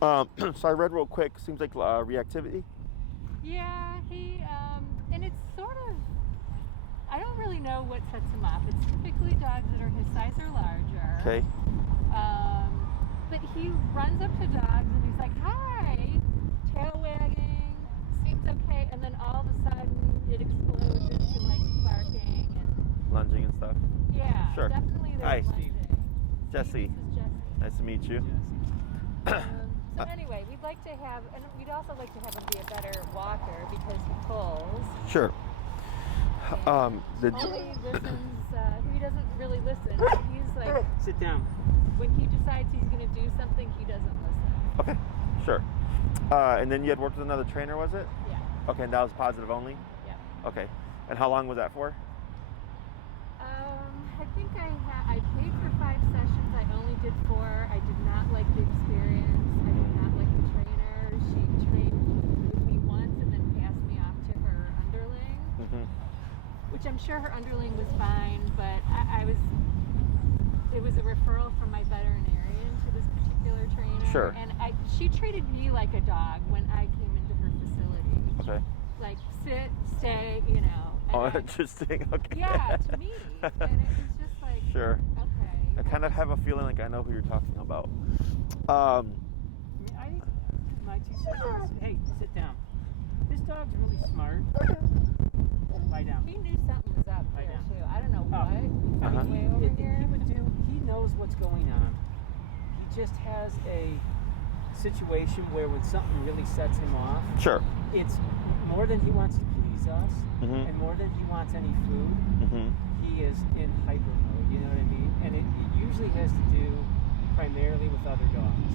So I read real quick. Seems like reactivity. Yeah, and it's sort of, I don't really know what sets him off. It's typically dogs that are his size or larger. Okay. But he runs up to dogs and he's like, hi, tail wagging, seems okay, and then all of a sudden it explodes into like barking and Lunging and stuff. yeah, Sure. definitely Hi, there's Steve. lunging. Jesse. Steve, this is Jesse. Nice to meet you. So anyway, we'd like to have, and we'd also like to have him be a better walker because he pulls. Sure. Only listens. He doesn't really listen. He's like, Sit down. when he decides he's going to do something, he doesn't listen. Okay. Sure. And then you had worked with another trainer, was it? Yeah. Okay, and that was positive only? Yeah. Okay. And how long was that for? I think I paid for 5 sessions. I only did 4. I did not like the experience. I did not like the trainer. She trained with me once and then passed me off to her underling, which I'm sure her underling was fine, but it was a referral from my veterinarian to this particular trainer. Sure. And she treated me like a dog when I came into her facility. Okay. Like, sit, stay, you know. Oh, interesting. Okay. Yeah, to me. And it was just like, Sure. okay. I kind of have a feeling like I know who you're talking about. I think my 2 cents is, hey, sit down. This dog's really smart. Lie down. He knew something was up Lie there, down. too. I don't know what. Uh-huh. Way over here. He knows what's going on. He just has a situation where when something really sets him off, Sure. it's more than he wants to please us, and more than he wants any food, he is in hyper mode, you know what I mean? And it usually has to do primarily with other dogs.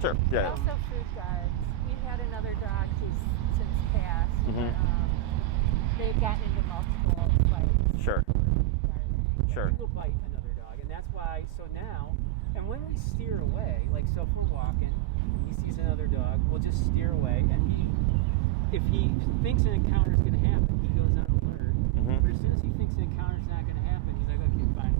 Sure. Yeah. Also food guards. We had another dog who's since passed, but they've gotten into multiple fights. Sure. Regarding- Sure. He will bite another dog, and that's why, so now, and when we steer away, like so if we're walking, he sees another dog, we'll just steer away, and if he thinks an encounter is going to happen, he goes on alert. But as soon as he thinks an encounter is not going to happen, he's like, okay, fine.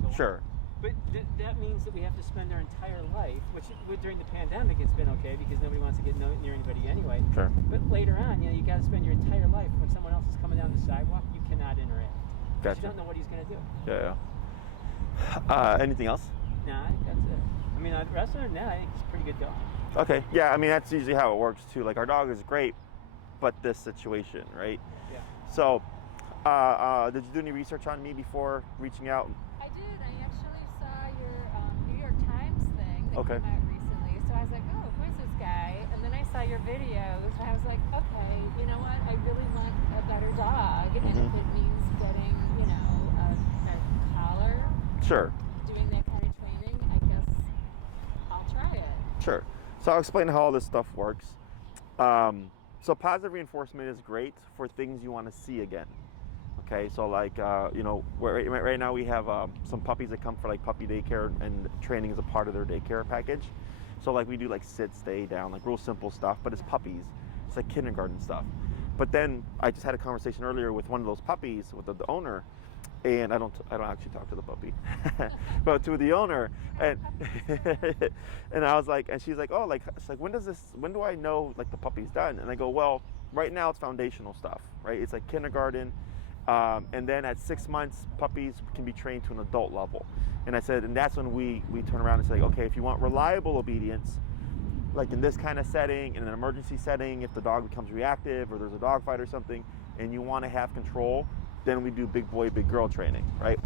Go on. Sure. But that means that we have to spend our entire life, which during the pandemic it's been okay because nobody wants to get near anybody anyway. Sure. But later on, you got to spend your entire life when someone else is coming down the sidewalk, you cannot interact. Gotcha. You don't know what he's going to do. Yeah. Anything else? Nah, I think that's it. I mean, the rest of it, I think he's a pretty good dog. Okay. Yeah. I mean, that's usually how it works too. Like our dog is great, but this situation, right? Yeah. So, did you do any research on me before reaching out? I did. I actually saw your New York Times thing that Okay. came out recently. So I was like, oh, who's this guy? And then I saw your videos, and I was like, okay, you know what? I really want a better dog. And if it means getting, you know, a collar, Sure. doing that kind of training, I guess I'll try it. Sure. So I'll explain how all this stuff works. So positive reinforcement is great for things you want to see again. Okay, so like, you know, right now we have some puppies that come for like puppy daycare, and training is a part of their daycare package. So like we do like sit, stay, down, like real simple stuff, but it's puppies. It's like kindergarten stuff. But then I just had a conversation earlier with one of those puppies with the owner, and I don't actually talk to the puppy, but to the owner, and and I was like, and she's like, oh, like, it's like, when do I know like the puppy's done? And I go, well, right now it's foundational stuff, right? It's like kindergarten, and then at 6 months, puppies can be trained to an adult level. And I said, and that's when we turn around and say, okay, if you want reliable obedience, like in this kind of setting, in an emergency setting, if the dog becomes reactive or there's a dog fight or something, and you want to have control, then we do big boy, big girl training, right?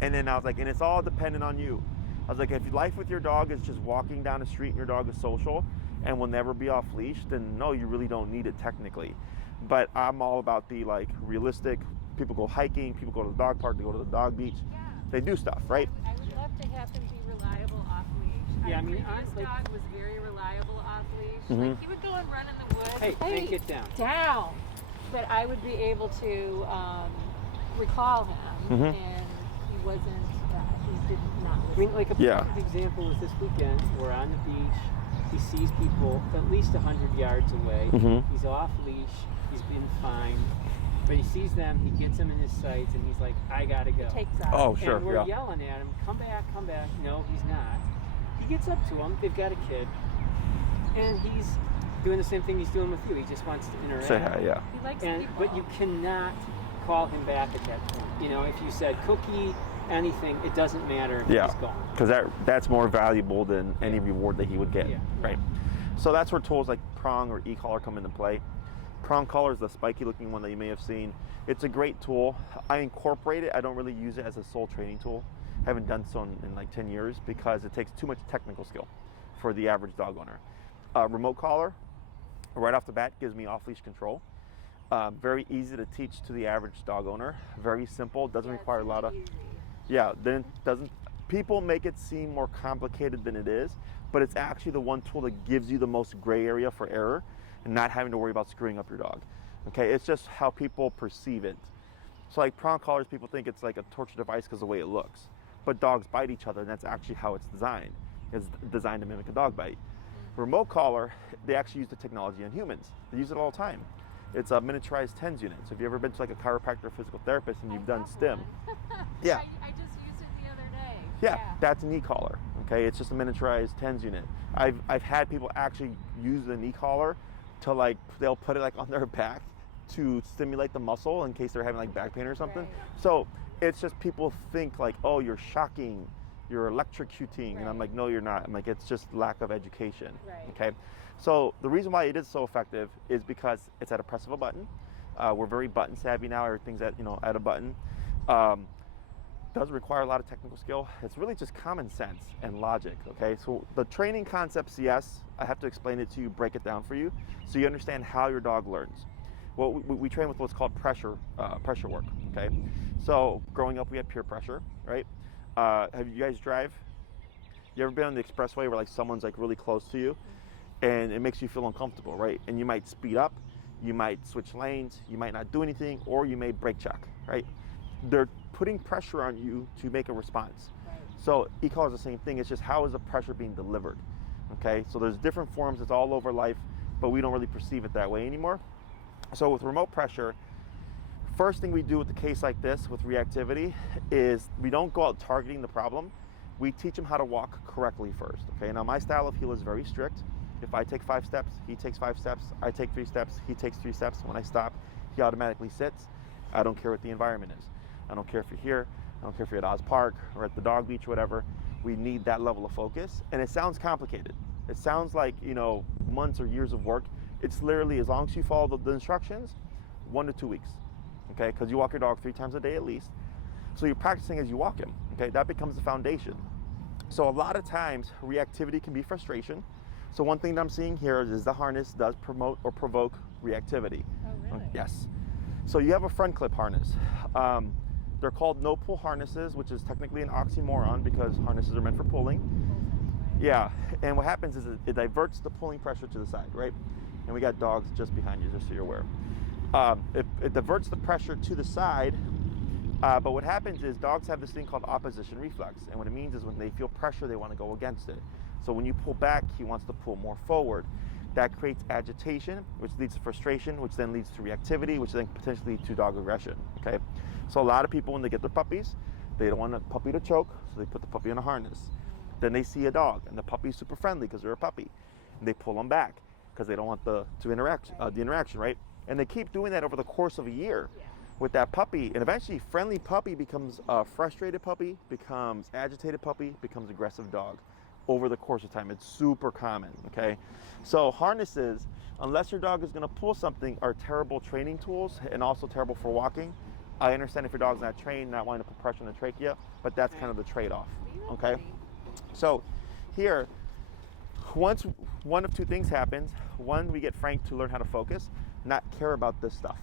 And then I was like, and it's all dependent on you. I was like, if life with your dog is just walking down the street and your dog is social and will never be off leash, then no, you really don't need it technically. But I'm all about the like realistic, people go hiking, people go to the dog park, they go to the dog beach, they do stuff, right? I would love to have him be reliable off leash. Yeah, Our previous dog was very reliable off leash. Like he would go and run in the woods. Hey, get down. Down. But I would be able to recall him, and he wasn't. He did not listen. I mean, like a perfect example is this weekend. We're on the beach. He sees people at least 100 yards away. He's off leash. He's been fine. But he sees them. He gets them in his sights, and he's like, "I gotta go." Takes off. Oh, sure. And we're yelling at him, "Come back, come back!" No, he's not. He gets up to them. They've got a kid. and he's doing the same thing he's doing with you. He just wants to interact. Say hi, yeah. He likes And people. but you cannot call him back at that point. You know, if you said cookie, anything, it doesn't matter. Yeah, He's gone. because that's more valuable than any reward that he would get, Yeah. right? So that's where tools like prong or e-collar come into play. Prong collar is the spiky looking one that you may have seen. It's a great tool. I incorporate it. I don't really use it as a sole training tool. I haven't done so in like 10 years because it takes too much technical skill for the average dog owner. Remote collar, right off the bat, gives me off-leash control. Very easy to teach to the average dog owner. Very simple. Doesn't require a lot of... Easy. Yeah, then it doesn't... People make it seem more complicated than it is, but it's actually the one tool that gives you the most gray area for error and not having to worry about screwing up your dog. Okay, it's just how people perceive it. So like prong collars, people think it's like a torture device because of the way it looks. But dogs bite each other, and that's actually how it's designed. It's designed to mimic a dog bite. Remote collar, they actually use the technology on humans. They use it all the time. It's a miniaturized TENS unit. So if you've ever been to like a chiropractor or physical therapist and you've done have stim, one. yeah. I just used it the other day. Yeah, that's an e-collar. Okay, it's just a miniaturized TENS unit. I've had people actually use an e-collar to like, they'll put it like on their back to stimulate the muscle in case they're having like back pain or something. Right. So it's just people think like, oh, you're shocking, you're electrocuting, and I'm like, no, you're not. I'm like, it's just lack of education. Right. Okay, so the reason why it is so effective is because it's at a press of a button. We're very button savvy now. Everything's at at a button. Doesn't require a lot of technical skill. It's really just common sense and logic. Okay, so the training concepts, yes, I have to explain it to you, break it down for you, so you understand how your dog learns. Well, we train with what's called pressure work. Okay, so growing up we had peer pressure, right? Have you guys drive? You ever been on the expressway where like someone's like really close to you, and it makes you feel uncomfortable, right? And you might speed up, you might switch lanes, you might not do anything, or you may brake check, right? They're putting pressure on you to make a response. Right. So e-collar is the same thing. It's just how is the pressure being delivered? Okay, so there's different forms. It's all over life, but we don't really perceive it that way anymore. So with remote pressure, first thing we do with a case like this with reactivity is we don't go out targeting the problem. We teach them how to walk correctly first. Okay, now my style of heel is very strict. If I take 5 steps, he takes 5 steps. I take 3 steps, he takes 3 steps. When I stop, he automatically sits. I don't care what the environment is. I don't care if you're here. I don't care if you're at Oz Park or at the dog beach, whatever. We need that level of focus. And it sounds complicated. It sounds like, months or years of work. It's literally, as long as you follow the instructions, 1 to 2 weeks. Okay, because you walk your dog 3 times a day at least. So you're practicing as you walk him. Okay, that becomes the foundation. So a lot of times, reactivity can be frustration. So one thing that I'm seeing here is the harness does promote or provoke reactivity. Oh, really? Yes. So you have a front clip harness. They're called no-pull harnesses, which is technically an oxymoron because harnesses are meant for pulling. Yeah, and what happens is it diverts the pulling pressure to the side, right? And we got dogs just behind you, just so you're aware. It diverts the pressure to the side, but what happens is dogs have this thing called opposition reflex, and what it means is when they feel pressure, they want to go against it. So when you pull back, he wants to pull more forward. That creates agitation, which leads to frustration, which then leads to reactivity, which then potentially leads to dog aggression, okay? So a lot of people, when they get their puppies, they don't want the puppy to choke, so they put the puppy in a harness. Then they see a dog, and the puppy's super friendly because they're a puppy, and they pull them back because they don't want the interaction, right? And they keep doing that over the course of a year with that puppy, and eventually friendly puppy becomes a frustrated puppy, becomes agitated puppy, becomes aggressive dog over the course of time. It's super common, okay? So harnesses, unless your dog is gonna pull something, are terrible training tools and also terrible for walking. I understand if your dog's not trained, not wanting to put pressure on the trachea, but that's kind of the trade-off, okay? So here, once one of 2 things happens. One, we get Frank to learn how to focus, not care about this stuff.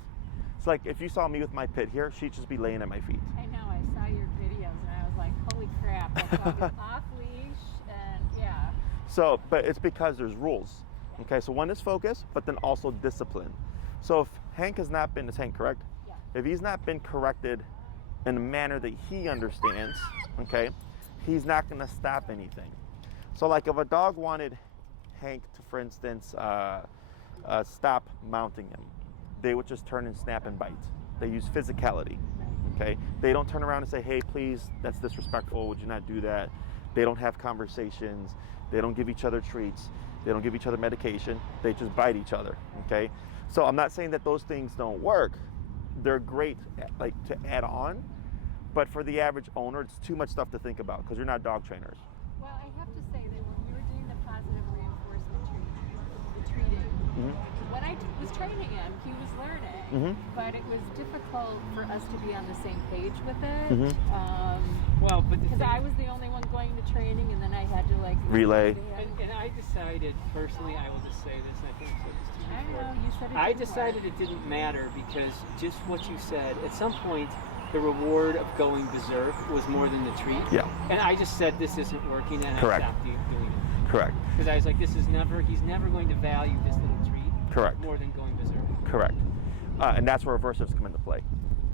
It's like if you saw me with my pit here, she'd just be laying at my feet. I know, I saw your videos and I was like, holy crap, that dog is off leash, and yeah. So, but it's because there's rules. Okay, so one is focus, but then also discipline. So if Hank has not been, is Hank correct? Yeah. If he's not been corrected in a manner that he understands, okay, he's not gonna stop anything. So like if a dog wanted Hank to, for instance, stop mounting him, they would just turn and snap and bite. They use physicality, okay? They don't turn around and say, hey, please, that's disrespectful, would you not do that? They don't have conversations. They don't give each other treats. They don't give each other medication. They just bite each other, okay? So I'm not saying that those things don't work. They're great, like, to add on, but for the average owner, it's too much stuff to think about because you're not dog trainers. Well, I have to say that when we were doing the positive reinforcement treating, when I was training him, he was learning, but it was difficult for us to be on the same page with it. Well, but because I was the only one going to training, and then I had to like relay. And I decided personally, I will just say this, and I think I said this to you I before. know you said it. I decided it didn't matter because just what you said, at some point, the reward of going berserk was more than the treat. Yeah. And I just said this isn't working, and Correct. I stopped doing it. Correct. Because I was like, he's never going to value this little treat. Correct. More than going berserk. Correct. And that's where aversives come into play,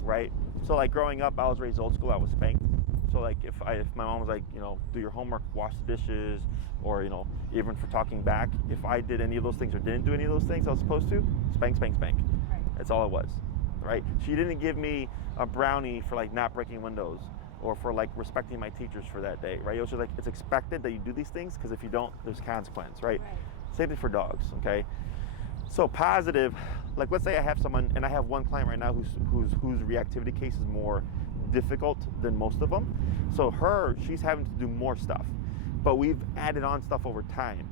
right? So like growing up, I was raised old school. I was spanked. So like if my mom was like, you know, do your homework, wash the dishes, or, you know, even for talking back, if I did any of those things or didn't do any of those things I was supposed to, spank, spank, spank. Right. That's all it was, right? She didn't give me a brownie for like not breaking windows or for like respecting my teachers for that day, right? It was just like, it's expected that you do these things because if you don't, there's consequence, right? Same thing for dogs, okay? So positive, like let's say I have someone, and I have one client right now whose reactivity case is more difficult than most of them. So she's having to do more stuff, but we've added on stuff over time.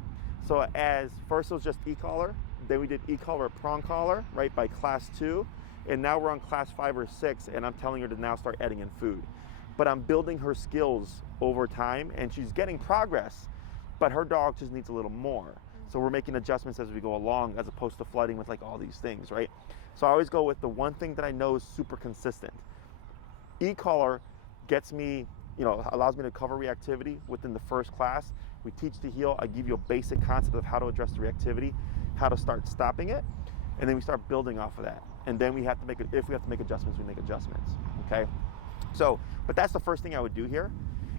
So as first it was just e-collar, then we did e-collar, prong collar, right, by class 2, and now we're on class 5 or 6, and I'm telling her to now start adding in food. But I'm building her skills over time, and she's getting progress, but her dog just needs a little more. So we're making adjustments as we go along, as opposed to flooding with like all these things, right? So I always go with the one thing that I know is super consistent. E-collar gets me, you know, allows me to cover reactivity within the first class. We teach to heal. I give you a basic concept of how to address the reactivity, how to start stopping it, and then we start building off of that. And then we have to make it, if we have to make adjustments, we make adjustments, okay? So, but that's the first thing I would do here.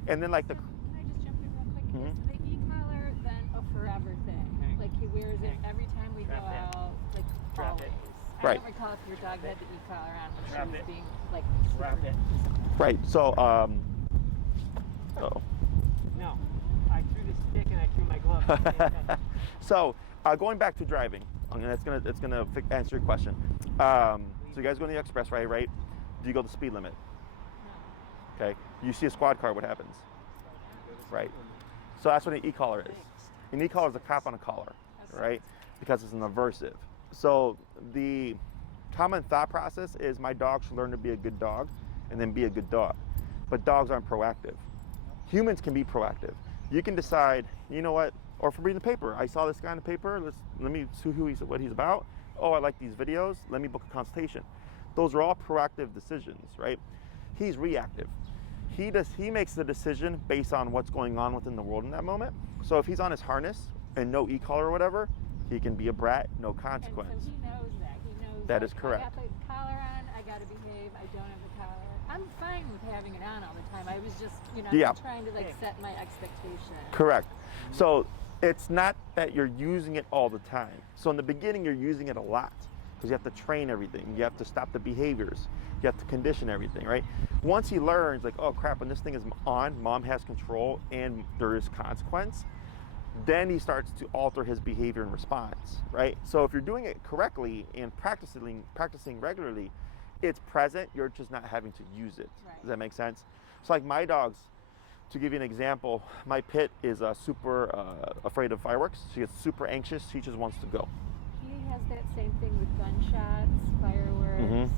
And then like the... Can I just jump in real quick? Is the e-collar then a forever thing? Like he wears it every time we go out, like always? I don't recall if your dog had the e-collar on when she was being like super. Right, so, No, I threw the stick and I threw my glove. So, going back to driving, it's gonna answer your question. So you guys go to the expressway, right? Do you go the speed limit? No. Okay. You see a squad car, what happens? Right. So that's what an e-collar is. An e-collar is a cop on a collar, right? Because it's an aversive. So the common thought process is my dog should learn to be a good dog and then be a good dog. But dogs aren't proactive. Humans can be proactive. You can decide, you know what, or from reading the paper, I saw this guy in the paper, let me see what he's about. Oh, I like these videos, let me book a consultation. Those are all proactive decisions, right? He's reactive. He makes the decision based on what's going on within the world in that moment. So if he's on his harness and no e-collar or whatever, he can be a brat, no consequence. And so he knows that. He knows that is correct. I got the collar on, I got to behave, I don't have the collar. I'm fine with having it on all the time. I was just, you know, I'm trying to like set my expectation. Correct. So it's not that you're using it all the time. So in the beginning, you're using it a lot because you have to train everything. You have to stop the behaviors. You have to condition everything, right? Once he learns, like, oh crap, when this thing is on, mom has control and there is consequence, then he starts to alter his behavior and response, right? So if you're doing it correctly and practicing regularly, it's present, you're just not having to use it. Right. Does that make sense? So like my dogs, to give you an example, my pit is super afraid of fireworks. She gets super anxious, she just wants to go. He has that same thing with gunshots, fireworks,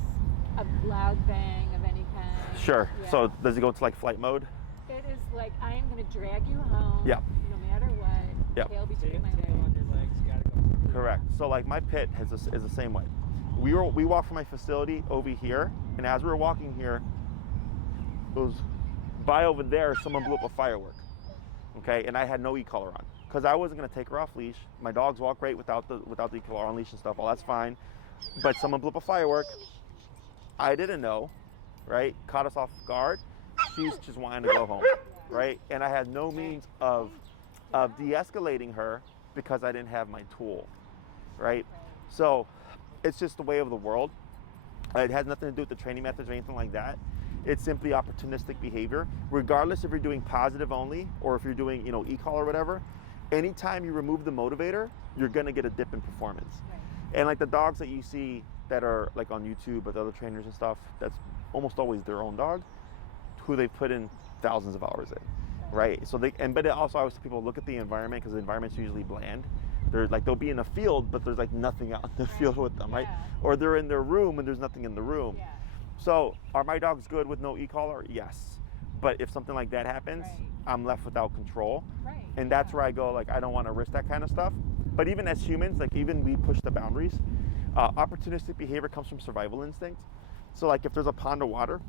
a loud bang of any kind. Sure. Yeah. So does he go into like flight mode? It is like, I am going to drag you home, no matter what, tail between my legs. Gotta go. Correct. So like my pit is the same way. We walked from my facility over here, and as we were walking here, it was by over there, someone blew up a firework, okay? And I had no e-collar on, because I wasn't gonna take her off leash. My dogs walk great without the e-collar on leash and stuff, all that's fine. But someone blew up a firework, I didn't know, right? Caught us off guard. She's just wanting to go home, right? And I had no means of de-escalating her because I didn't have my tool, right? So it's just the way of the world. It has nothing to do with the training methods or anything like that. It's simply opportunistic behavior. Regardless if you're doing positive only or if you're doing, you know, e-collar or whatever, anytime you remove the motivator, you're gonna get a dip in performance. Right. And like the dogs that you see that are like on YouTube with other trainers and stuff, that's almost always their own dog, who they've put in thousands of hours in, right? So but it also, I always tell people, look at the environment, because the environment's usually bland. They're like, they'll be in a field, but there's like nothing out in the field with them, right? Or they're in their room and there's nothing in the room. Yeah. So are my dogs good with no e-collar? Yes. But if something like that happens, I'm left without control. Right. And that's where I go, like, I don't want to risk that kind of stuff. But even as humans, like, even we push the boundaries. Opportunistic behavior comes from survival instinct. So like if there's a pond of water,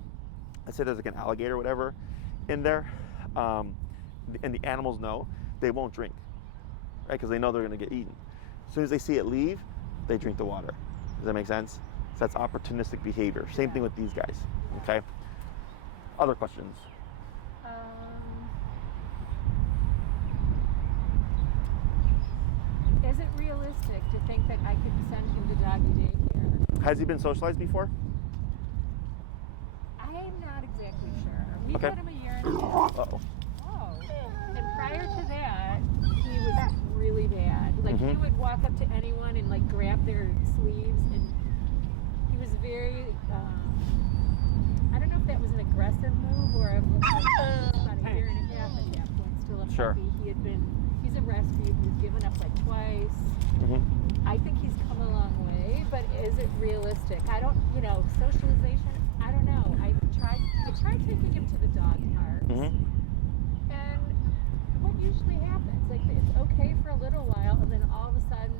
let's say there's like an alligator or whatever in there, and the animals know, they won't drink, right? Because they know they're going to get eaten. As soon as they see it leave, they drink the water. Does that make sense? So that's opportunistic behavior. Same thing with these guys, okay? Other questions? Is it realistic to think that I could send him to doggy daycare? Has he been socialized before? I'm not exactly sure. We Okay. put him a year and a half. Uh-oh. Oh. And prior to that, he was really bad. Like he would walk up to anyone and like grab their sleeves, and he was very, I don't know if that was an aggressive move or about a year and a half at that point, still a Sure. puppy. He's a rescue. He was given up like twice. I think he's come a long way, but is it realistic? I don't, socialization, I don't know. I tried taking him to the dog parks, and what usually happens, like it's okay for a little while, and then all of a sudden,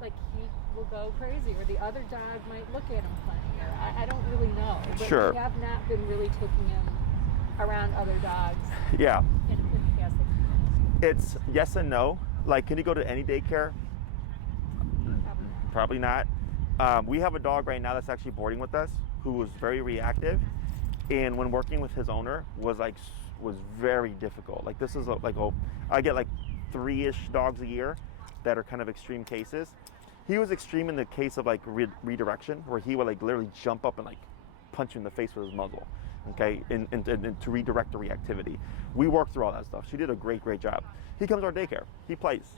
like he will go crazy, or the other dog might look at him funny, or I don't really know. But Sure. we have not been really taking him around other dogs. Yeah. In the past 6 months. It's yes and no. Like, can you go to any daycare? Probably not. We have a dog right now that's actually boarding with us who was very reactive, and when working with his owner was very difficult. Like this is I get like 3-ish dogs a year that are kind of extreme cases. He was extreme in the case of like redirection, where he would like literally jump up and like punch you in the face with his muzzle, okay, and to redirect the reactivity. We worked through all that stuff. She did a great job. He comes to our daycare. He plays.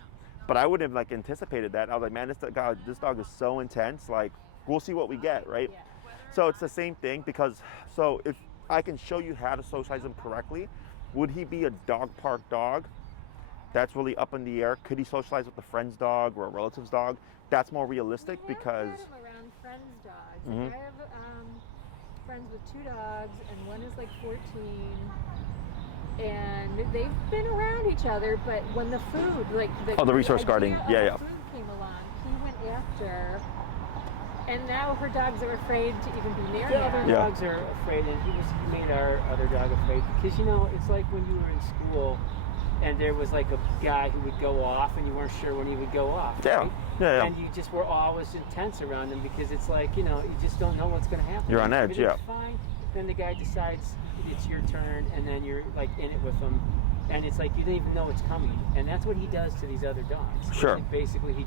But I wouldn't have like anticipated that. I was like, man, this dog is so intense. Like, we'll see what we get, right? Yeah. So it's the same thing, because so if I can show you how to socialize him correctly, would he be a dog park dog? That's really up in the air. Could he socialize with a friend's dog or a relative's dog? That's more realistic because. We have him around friends' dogs. Like I have friends with 2 dogs, and one is like 14. And they've been around each other, but when the food, like the resource guarding, food came along, he went after, and now her dogs are afraid to even be near The him. other dogs are afraid, and he made our other dog afraid, because it's like when you were in school, and there was like a guy who would go off, and you weren't sure when he would go off. Yeah. Right? Yeah. And you just were always intense around him, because it's like you just don't know what's going to happen. You're on edge, yeah. Fine. Then the guy decides it's your turn, and then you're like in it with him, and it's like you don't even know it's coming, and that's what he does to these other dogs. Sure. Like basically, he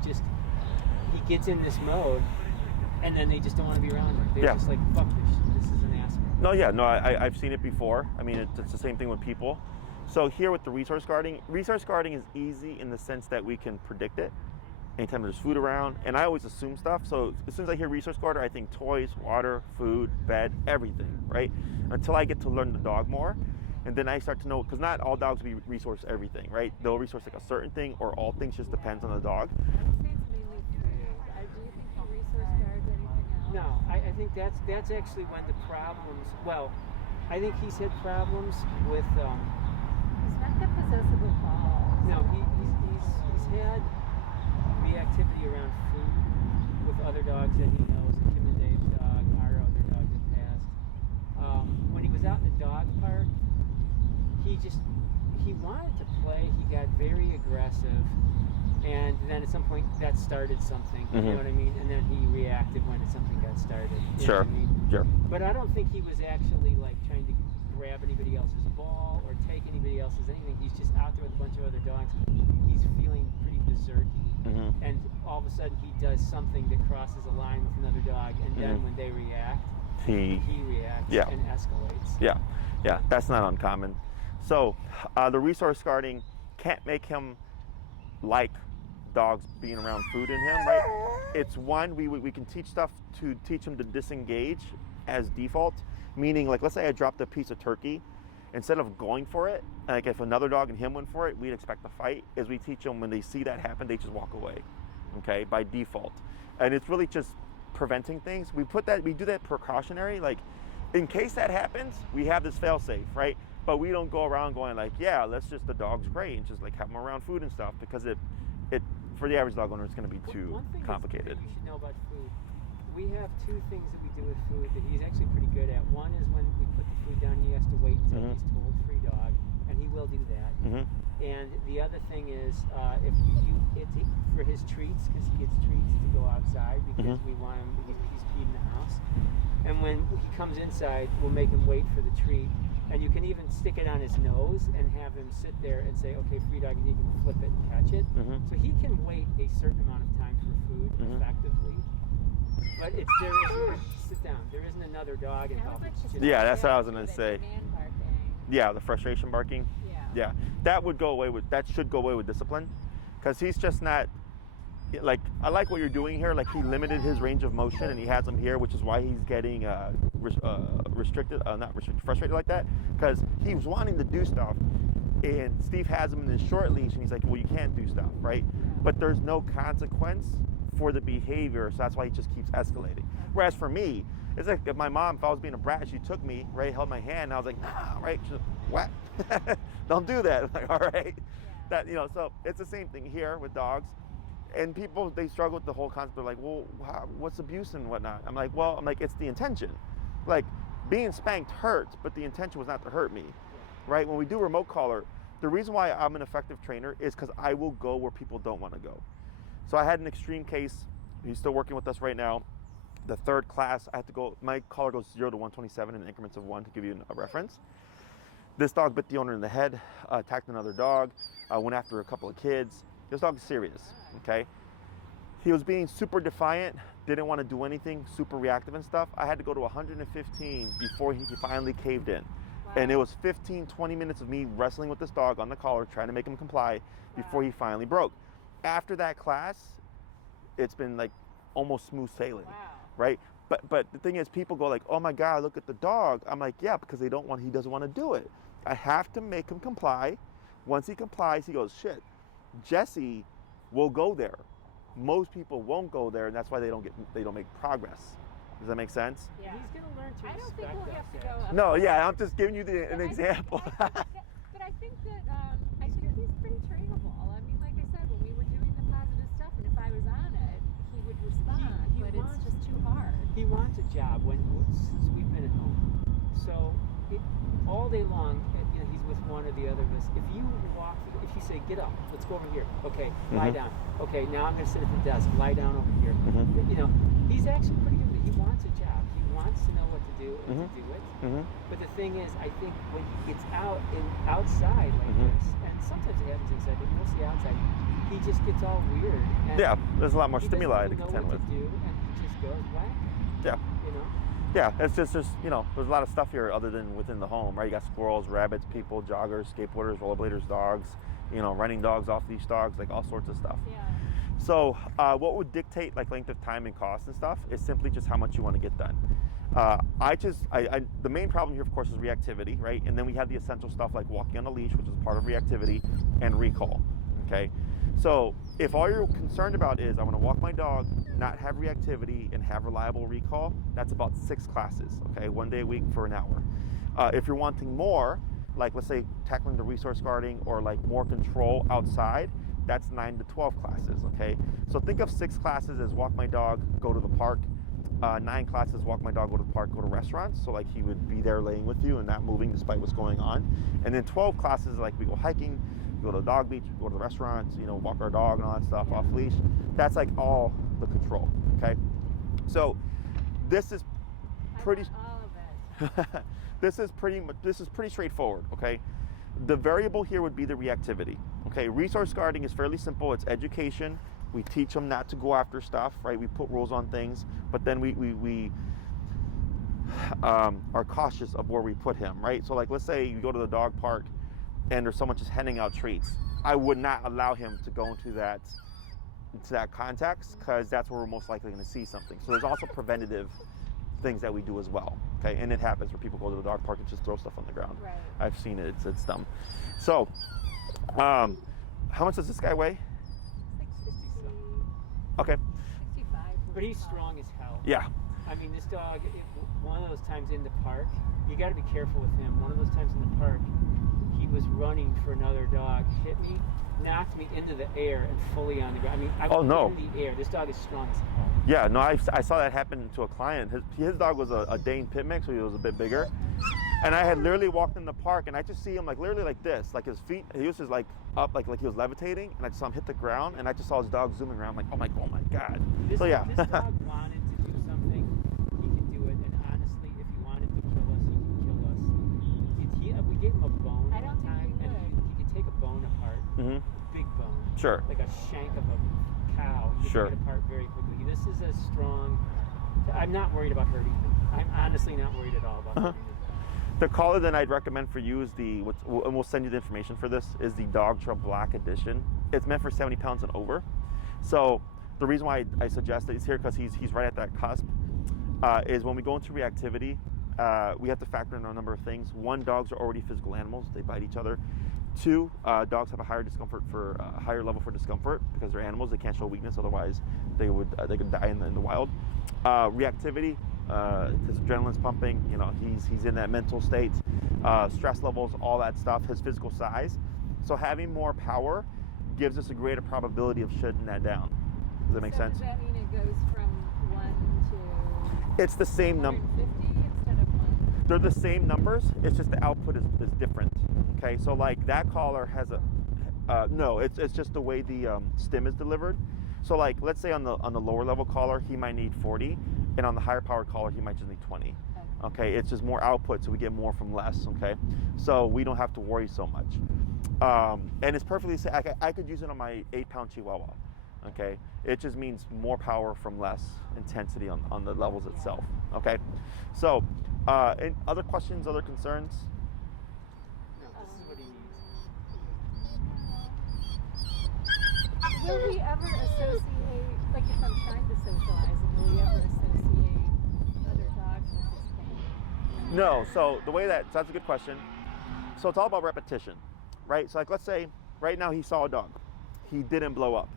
gets in this mode, and then they just don't want to be around him. They're just like, fuck this is an asshole. No, yeah, no, I've seen it before. I mean, it's the same thing with people. So here with the resource guarding is easy in the sense that we can predict it anytime there's food around, and I always assume stuff. So as soon as I hear resource guarder, I think toys, water, food, bed, everything, right? Until I get to learn the dog more, and then I start to know, because not all dogs will resource everything, right? They'll resource like a certain thing, or all things, just depends on the dog. I would say it's mainly food. Do you think he resource guards anything else? No, I think that's actually when the problems. Well, I think he's had problems with. He's not that possessive at all. No, he's had reactivity around food with other dogs that he knows. Kim and Dave's dog, our other dog that passed. When he was out in the dog park, he wanted to play. He got very aggressive, and then at some point that started something. You know what I mean? And then he reacted when something got started. You know what I mean? Sure. But I don't think he was actually like trying to grab anybody else's ball or take anybody else's anything. He's just out there with a bunch of other dogs. He's feeling pretty berserky, and all of a sudden he does something that crosses a line with another dog, and then when they react, he reacts and escalates. Yeah, that's not uncommon. So the resource guarding can't make him like dogs being around food in him, right? It's one, we can teach stuff to teach him to disengage as default, meaning like let's say I dropped a piece of turkey, instead of going for it, like if another dog and him went for it, we'd expect a fight. Is we teach them when they see that happen, they just walk away, okay, by default. And it's really just preventing things. We do that precautionary, like in case that happens, we have this fail safe, right? But we don't go around going like, yeah, the dog's great, and just like have him around food and stuff, because it for the average dog owner, it's going to be too complicated. One thing you should know about food, we have two things that we do with food that he's actually pretty good at. One is when we put the food down, he has to wait until he's told free dog, and he will do that. And the other thing is if it's for his treats, because he gets treats to go outside, because we want him, he's peed in the house. And when he comes inside, we'll make him wait for the treat. And you can even stick it on his nose and have him sit there and say, okay, free dog, and he can flip it and catch it. So he can wait a certain amount of time for food effectively. But sit down. There isn't another dog involved. Yeah, that's what I was going to say. Barking. Yeah, the frustration barking. Yeah, that should go away with discipline, because he's just not, like, I like what you're doing here. Like, he limited his range of motion, and he has him here, which is why he's getting frustrated like that, because he was wanting to do stuff, and Steve has him in this short leash, and he's like, well, you can't do stuff, right? But there's no consequence for the behavior, so that's why he just keeps escalating. Whereas for me, it's like if my mom, if I was being a brat, she took me, right, held my hand, and I was like, nah, right? She's like, what? Don't do that. I'm like, all right. That, so it's the same thing here with dogs. And people, they struggle with the whole concept. They're like, well, what's abuse and whatnot? I'm like, it's the intention. Like, being spanked hurts, but the intention was not to hurt me, right? When we do remote collar, the reason why I'm an effective trainer is because I will go where people don't want to go. So I had an extreme case. He's still working with us right now. The third class, I had to go, my collar goes 0 to 127 in increments of 1 to give you a reference. This dog bit the owner in the head, attacked another dog, went after a couple of kids. This dog's serious, okay? He was being super defiant, didn't want to do anything, super reactive and stuff. I had to go to 115 before he finally caved in. Wow. And it was 15, 20 minutes of me wrestling with this dog on the collar, trying to make him comply before he finally broke. After that class, it's been like almost smooth sailing, right? But the thing is, people go like, oh my God, look at the dog. I'm like, yeah, because he doesn't want to do it. I have to make him comply. Once he complies, he goes, shit, Jesse will go there. Most people won't go there, and that's why they don't make progress. Does that make sense? Yeah. He's gonna learn to I don't respect think we'll have to go up. No, yeah, I'm just giving you an example. But I think that I think he's pretty trainable. I mean, like I said, when we were doing the positive stuff, and if I was on it, he would respond. But it's just too hard. He wants a job since we've been at home. So all day long, he's with one or the other of us. If you say, get up, let's go over here. Okay, lie down. Okay, now I'm going to sit at the desk. Lie down over here. He's actually pretty good. He wants a job. He wants to know what to do and to do it. But the thing is, I think when he gets outside like this, and sometimes it happens inside, but mostly outside, he just gets all weird. And there's a lot more stimuli to contend with. He doesn't know what to do, and he just goes, what? Yeah. Yeah, it's just there's a lot of stuff here other than within the home, right? You got squirrels, rabbits, people, joggers, skateboarders, rollerbladers, dogs, running dogs, off-leash dogs, like all sorts of stuff. Yeah. So what would dictate like length of time and cost and stuff is simply just how much you want to get done. The main problem here, of course, is reactivity, right? And then we have the essential stuff like walking on a leash, which is part of reactivity, and recall, okay? So if all you're concerned about is I want to walk my dog, not have reactivity, and have reliable recall, that's about 6 classes, okay? 1 day a week for an hour. If you're wanting more, like let's say tackling the resource guarding or like more control outside, that's 9 to 12 classes, okay? So think of 6 classes as walk my dog, go to the park. 9 classes, walk my dog, go to the park, go to restaurants. So like he would be there laying with you and not moving despite what's going on. And then 12 classes, like we go hiking, go to the dog beach, go to the restaurants, walk our dog and all that stuff off leash. That's like all the control, okay? So this is pretty, all of it. this is pretty straightforward, okay? The variable here would be the reactivity, okay? Resource guarding is fairly simple. It's education. We teach them not to go after stuff, right? We put rules on things, but then we are cautious of where we put him, right? So like, let's say you go to the dog park and there's someone just handing out treats, I would not allow him to go into that context, because that's where we're most likely going to see something. So there's also preventative things that we do as well. Okay, and it happens where people go to the dog park and just throw stuff on the ground. Right. I've seen it. It's dumb. So, how much does this guy weigh? It's like 60, Okay. 65. But he's strong as hell. Yeah. I mean, this dog, one of those times in the park, you got to be careful with him. One of those times in the park, he was running for another dog, hit me, knocked me into the air and fully on the ground. I mean, I was in the air. This dog is strong as hell. Yeah, no, I saw that happen to a client. His dog was a Dane Pit Mix, so he was a bit bigger. And I had literally walked in the park, and I just see him like literally like this, like his feet, he was just like up, like he was levitating, and I just saw him hit the ground, and I just saw his dog zooming around, like, oh my God. This So yeah. This dog wanted to do something, he can do it, and honestly, if he wanted to kill us, he can kill us. We gave him a bone I don't one time, think he and would. he could take a bone apart, Mm-hmm. big bone, Sure. like a shank of a cow. You Sure. can take it apart very quickly. This is a strong. I'm not worried about hurting him. I'm honestly not worried at all about hurting him. The collar that I'd recommend for you is and we'll send you the information for this, is the Dog Trail Black Edition. It's meant for 70 pounds and over. So the reason why I suggest that he's here, because he's right at that cusp, is when we go into reactivity, we have to factor in a number of things. One, dogs are already physical animals. They bite each other. Two, dogs have a higher higher level for discomfort because they're animals. They can't show weakness, otherwise they could die in the wild. Reactivity, his adrenaline's pumping. You know, he's in that mental state. Stress levels, all that stuff. His physical size. So having more power gives us a greater probability of shutting that down. Does that make sense? Does that mean it goes from 1 to It's the same number. 150 instead of 1? They're the same numbers. It's just the output is different. Okay, so like that collar has no, it's just the way the stim is delivered. So like, let's say on the lower level collar, he might need 40, and on the higher powered collar, he might just need 20. Okay, it's just more output, so we get more from less. Okay, so we don't have to worry so much. And it's perfectly safe. I could use it on my 8-pound Chihuahua. Okay, it just means more power from less intensity on the levels itself. Okay, so and other questions, other concerns? No, this is what he needs. Will we ever associate, like if I'm trying to socialize him, will we ever associate other dogs with his pain? No. So that's a good question. So it's all about repetition, right? So like, let's say right now he saw a dog, he didn't blow up,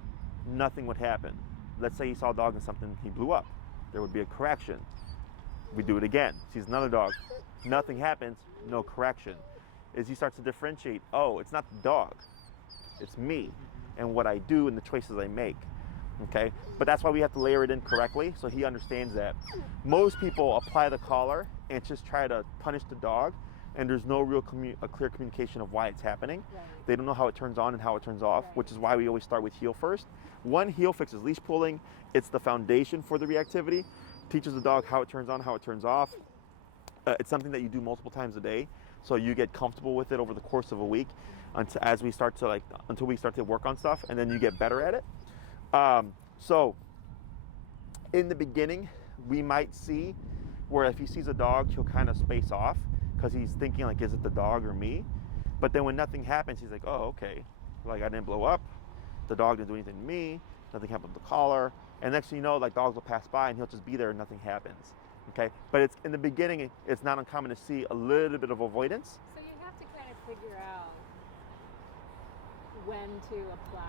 nothing would happen. Let's say he saw a dog and something, he blew up, there would be a correction. We do it again, sees another dog, nothing happens, no correction. As he starts to differentiate, oh, it's not the dog, it's me and what I do and the choices I make. Okay, but that's why we have to layer it in correctly so he understands that. Most people apply the collar and just try to punish the dog, and there's no real clear communication of why it's happening. Right. They don't know how it turns on and how it turns off, Right. which is why we always start with heel first. One, heel fixes leash pulling. It's the foundation for the reactivity. Teaches the dog how it turns on, how it turns off. It's something that you do multiple times a day, so you get comfortable with it over the course of a week until we start to work on stuff, and then you get better at it. So in the beginning, we might see where if he sees a dog, he'll kind of space off because he's thinking like, is it the dog or me? But then when nothing happens, he's like, oh, okay, like I didn't blow up, the dog didn't do anything to me, nothing happened with the collar, and next thing you know, like dogs will pass by and he'll just be there and nothing happens. Okay, but it's in the beginning, it's not uncommon to see a little bit of avoidance. So you have to kind of figure out when to apply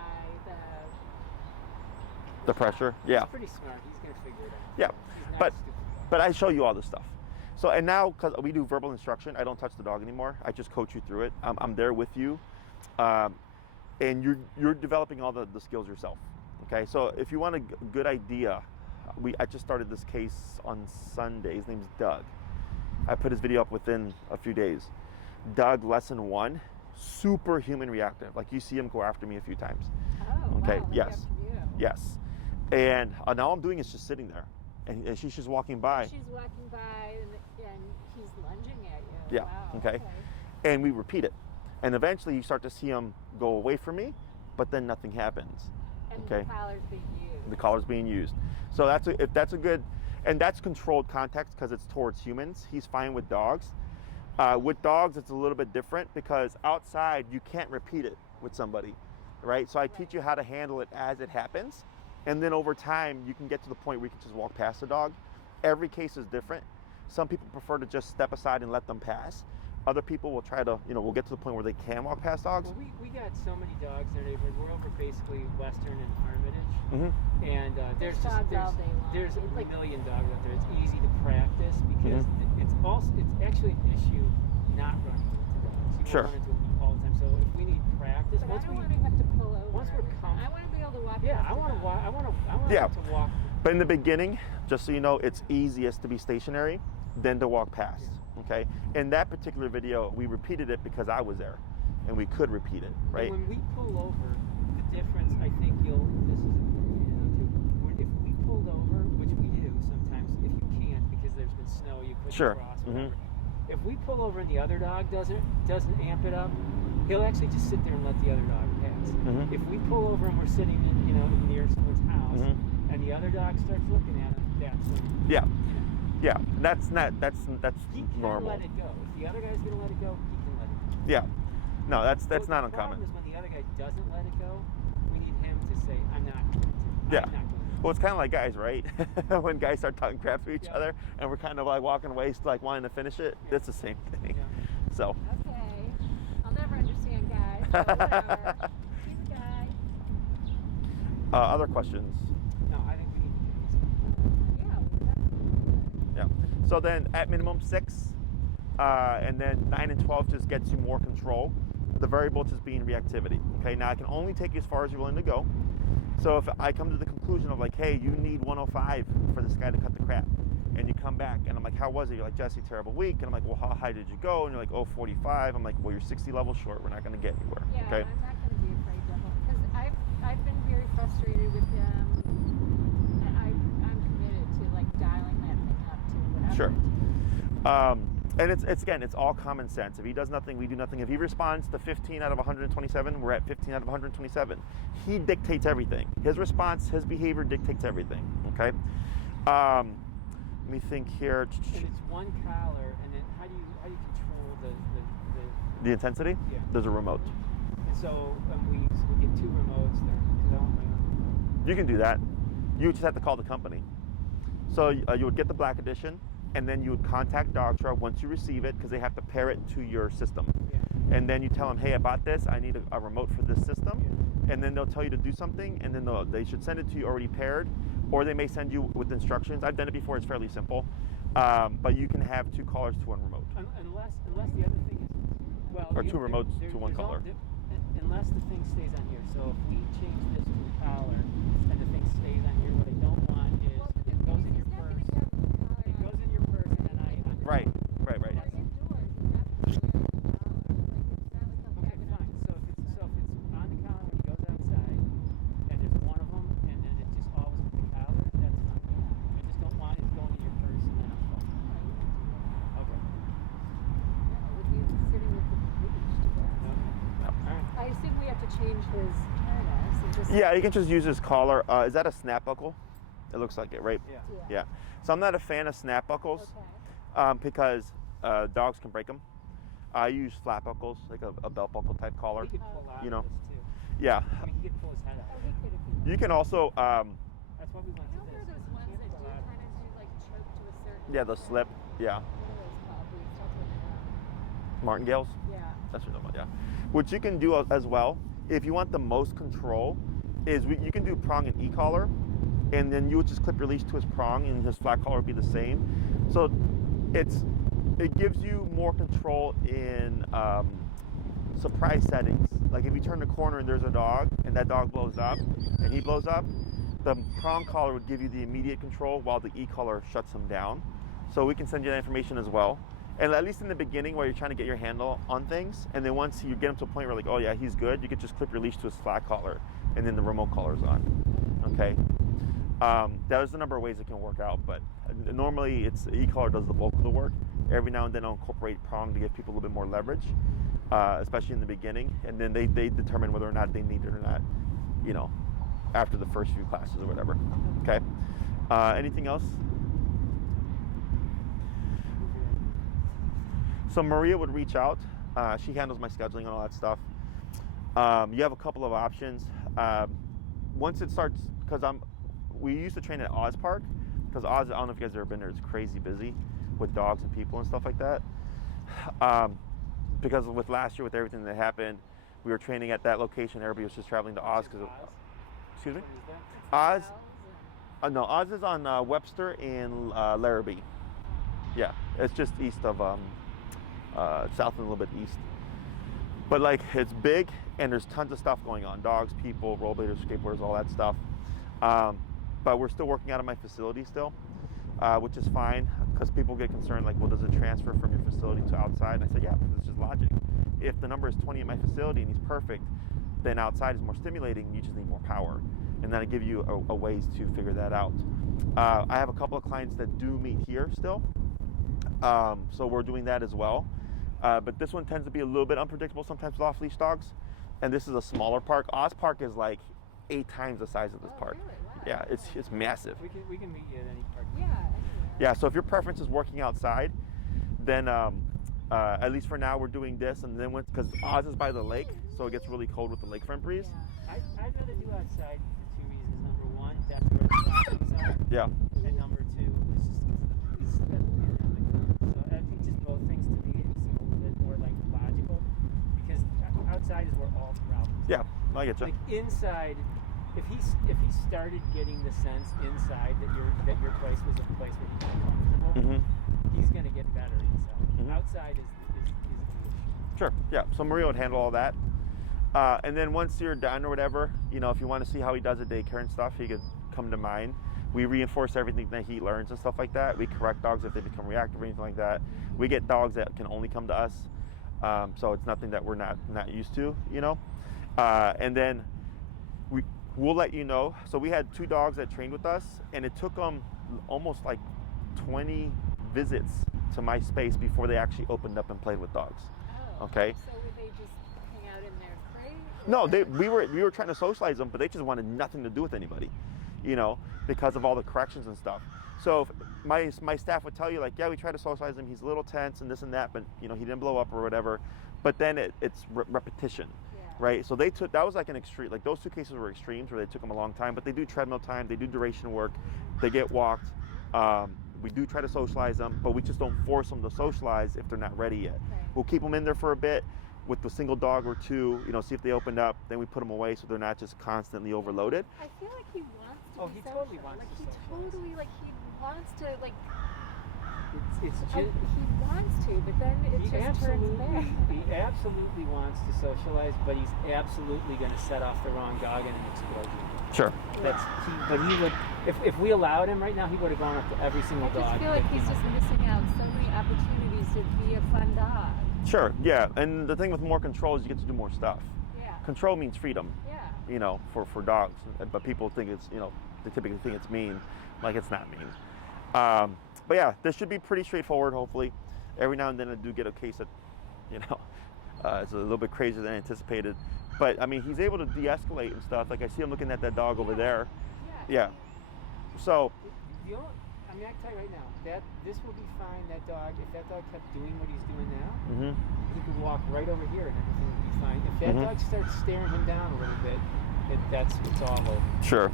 The pressure, yeah. He's pretty smart. He's gonna figure it out. Yeah, He's not but stupid. But I show you all this stuff. So, and now, because we do verbal instruction, I don't touch the dog anymore. I just coach you through it. I'm there with you. And you're developing all the skills yourself. Okay, so if you want a good idea, I just started this case on Sunday. His name's Doug. I put his video up within a few days. Doug, lesson 1, superhuman reactive. Like you see him go after me a few times. Oh, Okay, wow, look yes. after you. Yes. And all I'm doing is just sitting there. And she's just walking by. She's walking by and he's lunging at you. Yeah, Wow, okay. And we repeat it. And eventually you start to see him go away from me, but then nothing happens. And Okay. the collar's being used. The collar's being used. So if that's a good, and that's controlled context because it's towards humans. He's fine with dogs. With dogs, it's a little bit different because outside you can't repeat it with somebody, right? So I teach you how to handle it as it happens, and then over time you can get to the point where you can just walk past the dog. Every case is different. Some people prefer to just step aside and let them pass. Other people will try to, will get to the point where they can walk past dogs. Well, we got so many dogs in our neighborhood. We're over basically Western and Armitage, Mm-hmm. and there's dogs all day long. there's a million dogs out there. It's easy to practice because it's actually an issue not running into dogs. You Sure. run into them all the time. So if we need practice, But I don't want to have to pull over. once we're comfortable, I want to be able to walk. yeah, past I the want to dog. walk. I want Yeah. to walk. But in the beginning, just so you know, it's easiest to be stationary than to walk past, okay? In that particular video, we repeated it because I was there, and we could repeat it, right? And when we pull over, the difference, I think this is important to know too. If we pulled over, which we do sometimes, if you can't because there's been snow, you couldn't Sure. cross, whatever. If we pull over and the other dog doesn't amp it up, he'll actually just sit there and let the other dog pass. If we pull over and we're sitting in, near someone's house, and the other dog starts looking at him, that's when, Yeah, that's he can normal. let it go. If the other guy's gonna let it go, he can let it go. Yeah, no, that's So not the problem uncommon. is when the other guy doesn't let it go, we need him to say, I'm not going to. Yeah. I'm not going to. Well, it's kind of like guys, right? When guys start talking crap to each Yeah. other, and we're kind of like walking away, like wanting to finish it. Yeah. It's the same thing. Yeah. So. Okay. I'll never understand guys. But whatever. He's a guy. Other questions? No, I think we need to get these. Yeah. Well, Yeah. So then at minimum 6, and then 9 and 12 just gets you more control. The variable just being reactivity. Okay, now I can only take you as far as you're willing to go. So if I come to the conclusion of like, hey, you need 105 for this guy to cut the crap, and you come back and I'm like, how was it? You're like, Jesse, terrible week. And I'm like, well, how high did you go? And you're like, oh, 45. I'm like, well, you're 60 levels short. We're not going to get anywhere. yeah, Okay. I'm not going to be afraid to because I've been very frustrated with them, and I'm committed to like dialing that thing up to whatever. Sure. And it's again, it's all common sense. If he does nothing, we do nothing. If he responds to 15 out of 127, we're at 15 out of 127. He dictates everything. His response, his behavior dictates everything. Okay. Let me think here. And it's one collar, and then how do you control The intensity? Yeah. There's a remote. And so we get 2 remotes there. 'Cause I don't know. You can do that. You just have to call the company. So you would get the black edition, and then you would contact Dogtra once you receive it because they have to pair it to your system. Yeah. And then you tell them, hey, I bought this. I need a remote for this system. Yeah. And then they'll tell you to do something, and then they should send it to you already paired, or they may send you with instructions. I've done it before. It's fairly simple. But you can have 2 callers to 1 remote. Unless the other thing is, well, Or 2 remotes to 1 there's caller. Unless the thing stays on here. So if we change this to a collar and the thing stays on here, what I don't want is it goes in your purse. It goes in your purse, and then Right. They're indoors. You're not going to wear a collar. Like, it's not like I'm Okay, bagging fine. up. So if it's on the collar when he goes outside, and there's one of them, and then it just always with the collar, that's fine. I just don't want it going in your purse, and then I'm fine. Okay. Yeah, with you sitting with the leash to go. All right. I assume we have to change his harness and just. Yeah, you can just use his collar. Is that a snap buckle? It looks like it, right? Yeah. Yeah. So I'm not a fan of snap buckles. Okay. Because dogs can break them. I use flat buckles, like a belt buckle type collar. He could pull out You know. of this too. Yeah. I mean, he could pull his head Oh, out. he could if he You can also, That's why we went I to know this. there are those You ones can't that do pull out. kind of do like choke to a certain. yeah, the slip. Yeah. What are those called? We talked about Martingales. that. Yeah. That's what I'm talking about, yeah. What you can do as well, if you want the most control, is you can do prong and e-collar, and then you would just clip your leash to his prong, and his flat collar would be the same. So it gives you more control in surprise settings. Like if you turn the corner and there's a dog, and that dog blows up, and he blows up, the prong collar would give you the immediate control while the e-collar shuts him down. So we can send you that information as well. And at least in the beginning while you're trying to get your handle on things, and then once you get him to a point where like, oh yeah, he's good, you could just clip your leash to his flat collar, and then the remote collar's on. Okay. There's a number of ways it can work out, but normally it's e-collar does the bulk of the work. Every now and then I'll incorporate prong to give people a little bit more leverage, especially in the beginning, and then they determine whether or not they need it or not, after the first few classes or whatever. 'Whatever. Okay. Anything else? We're good. I assume we have to change his harness and just. Yeah, So Maria would reach out. She handles my scheduling and all that stuff. You have a couple of options. Once it starts, we used to train at Oz Park, because Oz, I don't know if you guys have ever been there, it's crazy busy with dogs and people and stuff like that. Because with last year, with everything that happened, we were training at that location. Everybody was just traveling to Oz because of, excuse me? Oz? No, Oz is on Webster and Larrabee. Yeah, it's just east of, south and a little bit east. But like, it's big and there's tons of stuff going on. Dogs, people, rollerbladers, skateboarders, all that stuff. But we're still working out of my facility still, which is fine, because people get concerned like, well, does it transfer from your facility to outside? And I said, yeah, because it's just logic. If the number is 20 in my facility and he's perfect, then outside is more stimulating and you just need more power. And then I give you a ways to figure that out. I have a couple of clients that do meet here still. So we're doing that as well. But this one tends to be a little bit unpredictable sometimes with off-leash dogs. And this is a smaller park. Oz Park is like 8 times the size of this park. Really? Wow. Yeah, it's massive. We can meet you at any park. Yeah. Yeah, so if your preference is working outside, then at least for now we're doing this. And then because Oz is by the lake, so it gets really cold with the lakefront breeze. Yeah. I'd rather do outside for 2 reasons. Number one, that's where the classes are. Yeah. And number two, it's just the pandemic. So I think just both things to me seem a little bit more like logical, because outside is where all the problems. Yeah, I get you. Like inside, if he started getting the sense inside that your place was a place where he felt comfortable, he's gonna get better inside. Outside is the issue. Sure. Yeah. So Maria would handle all that. And then once you're done or whatever, you know, if you want to see how he does at daycare and stuff, he could come to mine. We reinforce everything that he learns and stuff like that. We correct dogs if they become reactive or anything like that. We get dogs that can only come to us. So it's nothing that we're not used to, you know. And then we'll let you know. So we had 2 dogs that trained with us, and it took them almost like 20 visits to my space before they actually opened up and played with dogs. Oh. Okay. So would they just hang out in their crate? No, we were trying to socialize them, but they just wanted nothing to do with anybody, you know, because of all the corrections and stuff. So my staff would tell you like, yeah, we tried to socialize him. He's a little tense and this and that, but you know, he didn't blow up or whatever. But then it's repetition. Right, so that was like an extreme, like those 2 cases were extremes where they took them a long time, but they do treadmill time, they do duration work, they get walked. We do try to socialize them, but we just don't force them to socialize if they're not ready yet. Okay. We'll keep them in there for a bit with the single dog or 2, you know, see if they opened up, then we put them away so they're not just constantly overloaded. I feel like he wants to. Oh, be he totally social. wants like, to he socialize. totally like he wants to like. It's He wants to, but then it he just turns bad. He absolutely wants to socialize, but he's absolutely going to set off the wrong dog in an explosion. Sure. But he would, if we allowed him right now, he would have gone up to every single I dog. just feel like he's just missing out so many opportunities to be a fun dog. Sure, yeah, and the thing with more control is you get to do more stuff. Yeah. Control means freedom, Yeah. you know, for dogs, but people think it's, you know, they typically think it's mean, like it's not mean. But yeah, this should be pretty straightforward, hopefully. Every now and then I do get a case that, you know, it's a little bit crazier than anticipated. But I mean, he's able to de-escalate and stuff. Like I see him looking at that dog over there. Yeah. So. I mean, I can tell you right now, that this will be fine. That dog, if that dog kept doing what he's doing now, he could walk right over here and everything would be fine. If that dog starts staring him down a little bit, it's all over. Sure.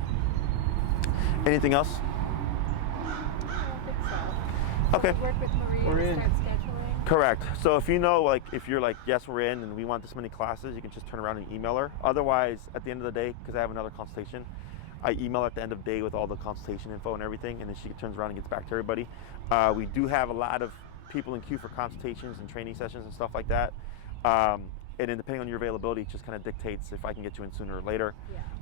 Anything else? Okay. So work with Maria to start scheduling. Correct. So if you know, like, if you're like, yes, we're in and we want this many classes, you can just turn around and email her. Otherwise, at the end of the day, because I have another consultation, I email at the end of the day with all the consultation info and everything, and then she turns around and gets back to everybody. We do have a lot of people in queue for consultations and training sessions and stuff like that. And then depending on your availability, it just kind of dictates if I can get you in sooner or later.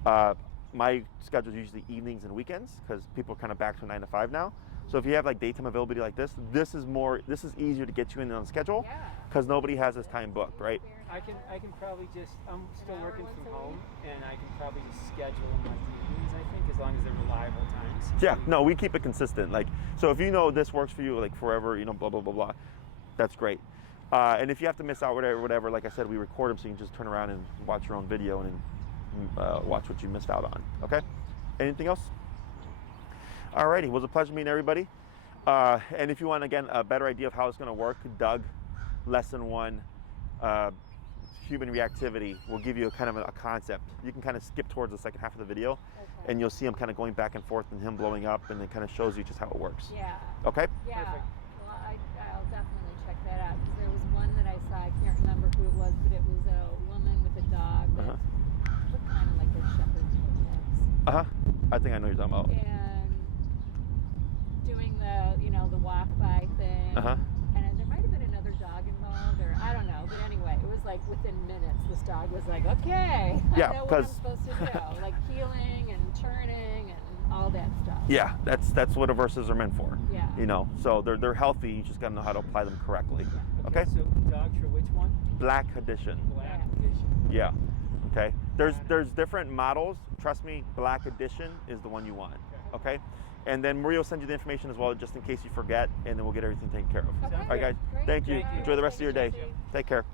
Yeah. My schedule is usually evenings and weekends because people are kind of back to 9 to 5 now. So if you have like daytime availability like this is easier to get you in on schedule because nobody has this time booked, right? I can probably just, I'm still working from home, and I can probably just schedule my evenings, I think, as long as they're reliable times. Yeah, no, we keep it consistent. Like, so if you know this works for you, like forever, you know, blah, blah, blah, blah, that's great. And if you have to miss out whatever, like I said, we record them so you can just turn around and watch your own video and watch what you missed out on, okay? Anything else? Alrighty, it was a pleasure meeting everybody. And if you want, again, a better idea of how it's gonna work, Doug lesson 1, human reactivity, will give you a kind of a concept. You can kind of skip towards the second half of the video, Okay. and you'll see him kind of going back and forth and him blowing up, and it kind of shows you just how it works. Yeah. Okay? Yeah. Perfect. Well, I'll definitely check that out because there was one that I saw. I can't remember who it was, but it was a woman with a dog that looked kind of like a shepherd mix. I think I know what you're talking about. And doing the, the walk by thing. And there might have been another dog involved, or I don't know. But anyway, it was like within minutes, this dog was like, okay, Yeah, I know what I'm supposed to do. Like healing and turning and all that stuff. Yeah, that's what aversives are meant for. Yeah. So they're healthy. You just gotta know how to apply them correctly. Okay. So dogs for which one? Black edition. Black Yeah. edition. Yeah. Okay. There's different models. Trust me, Black edition is the one you want. Okay. And then Maria will send you the information as well, just in case you forget, and then we'll get everything taken care of. Okay. All right, guys. Great. Thank you. Thank you. Enjoy the rest of your day. Thank you. Take care.